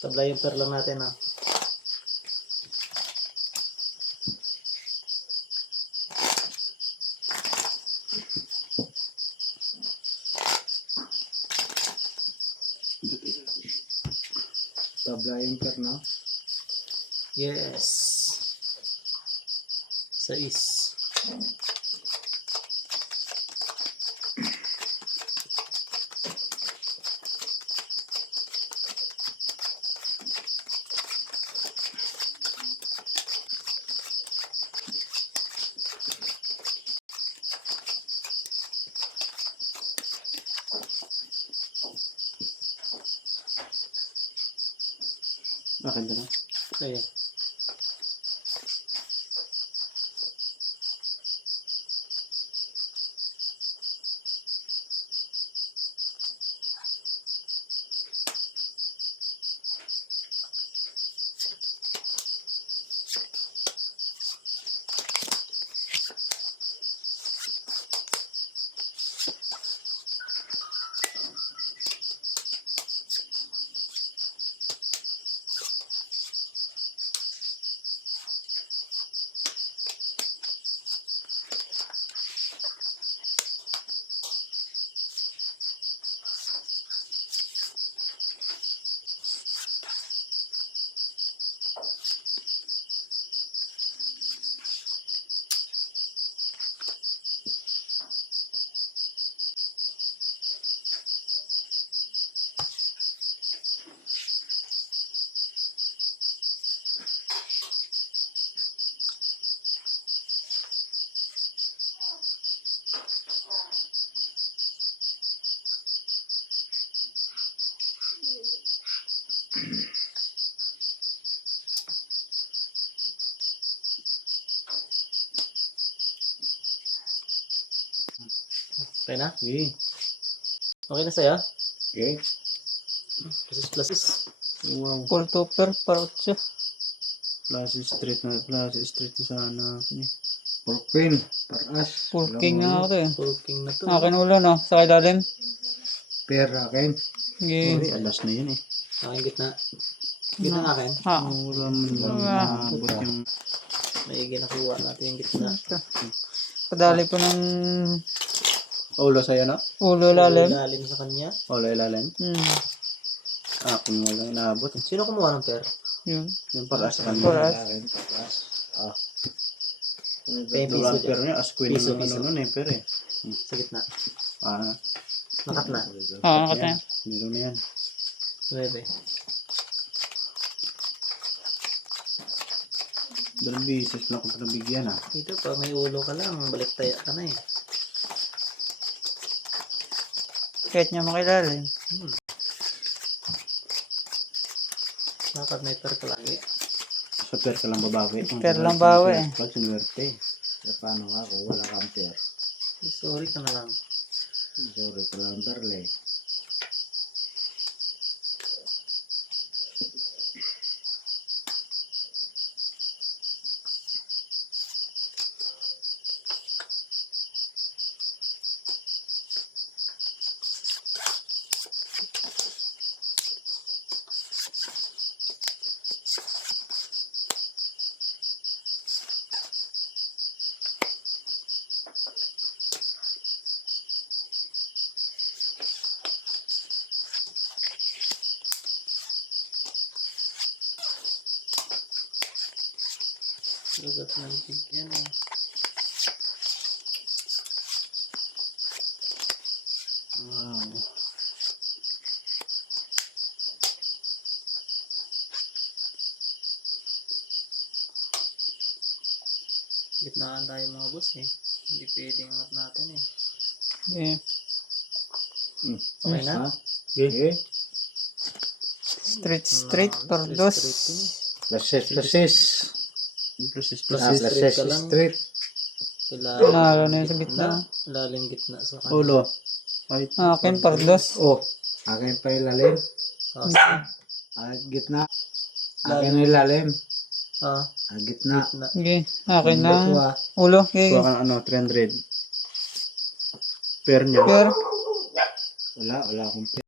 Tabla yung per lang natin ah. Tabla yung per, no? Yes. 6. Akin na lang. Okay. Okay na? Okay. Okay na sa'yo? Okay. Pluses. Wow. Full topper, parotso. Plus straight na sana akin eh. Purpin. Paras. Full Walang king na ulo. ako to eh. Full king na to. Akin ulo no, sa ilalim. Per akin. Sige. Sorry, alas na yun eh. Aking gitna. Gitna ng akin. Ha. Wala man lang maabot yung... May ginakuha natin yung gitna. Padali po ng Ulo sa'yo na? ulo ilalim. Ilalim sa kanya. Ulo ilalim? Hmm. Kung wala inaabot. Sino kumuha ng per? Yun. Yung paras sa kanya. Paras. Ah. May piso Doon dyan. pero niya, as queen Piso, ng piso. ano nun eh, pero eh. Sa gitna. Ah. Nakat na. Oo, nakat na yan. Meron na yan. 9. Dalawang bisis na ako nabigyan ah. Dito pag may ulo ka lang, balik tayo ka na eh. Kahit niya makilalim. Dapat may per ka lagi. Sa per ka lang babawi. Per lang bawi eh. Pag sinuwerte. Paano nga kung wala kang per? Sorry ka na lang. Sorry ka lang perle. Lugat ng bigyan eh. Wow. Gitnaan tayo mga boss eh. Hindi pwedeng angat natin eh. Yeah. Okay na? Okay. Straight, pardos. Plases, plases. Plus Plases, ka lang. straight. Panalo na yun sa gitna. Lalim gitna sa kanya. Ulo. Right. Akin, pardos. Oh. Akin pa ilalim. Gitna. Akin na ilalim. Gitna. Gitna. Sige. Akin na. Ulo. Sige. Kuha ka ng 300. Per niya. Per. Wala akong per.